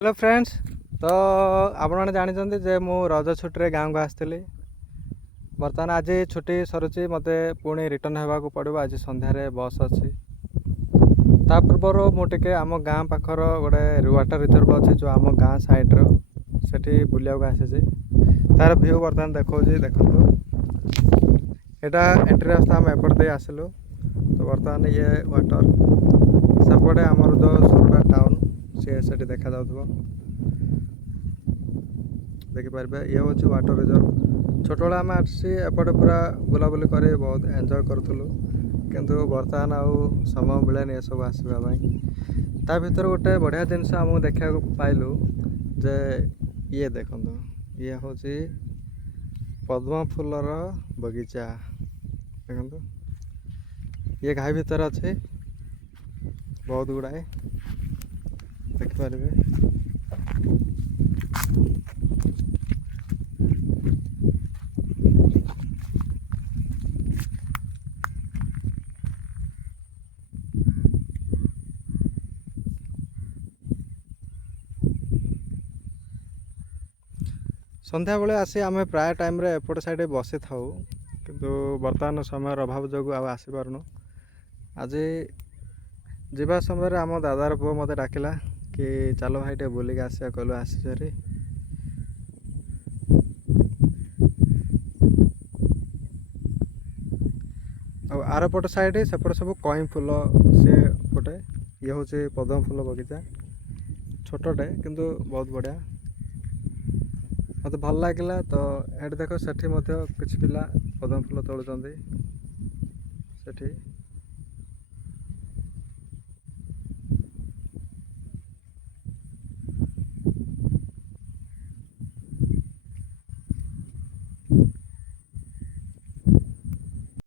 Hello friends. तो आपने जानते जे मु रज छुट्टी गाँव को आसती। बर्तमान आज छुट्टी सरुची मत पुणी रिटर्न होगा पड़ो। आज संध्यारे बस अच्छी ता पूर्वर मुझे आम गाँ पाखर गोटे वाटर रिजर्व अच्छे जो आम गाँ सैड्र से बुलाक आसी तार भ्यू बर्तमान देखा देखो यहाँ एंट्री रास्ता आम एपटे आसलु। तो बर्तमान ये वाटर सेपटे आमर जो सोरडा टाउन सी देखा देखिपारे ये हूँ वाटर रिजर्व। छोट बेला आम आसी एपटे पूरा बुलाबुली कर बहुत एंजॉय करूँ किंतु बर्तमान आउ समय मिलेनि ये सब आसवाई। ता भर गोटे बढ़िया जिनस आमको देखा पाइलु जे ये देखो ये हूँ पद्म फूलर बगीचा देखो ये घाई भीतर अच्छे बहुत गुड़ाए देखिपारे। संध्या बेले आसी आम प्राय टाइम रे एपट साइड बसी था किंतु बर्तमान समय अभाव जो आसी पारनु। आज जीवा समय आम दादार पुओ मत डाकिला कि चलो भाई टे बुलिक आसिया कहलु आसी सरी। आर पट साइड सेपट सब कई फूल से पटे ये हूँ पद्म फूल बगीचा छोटे किंतु बहुत बढ़िया मत भल लगे। तो ये देख से किसी पिला पद्म फूल तोड़ुंट से।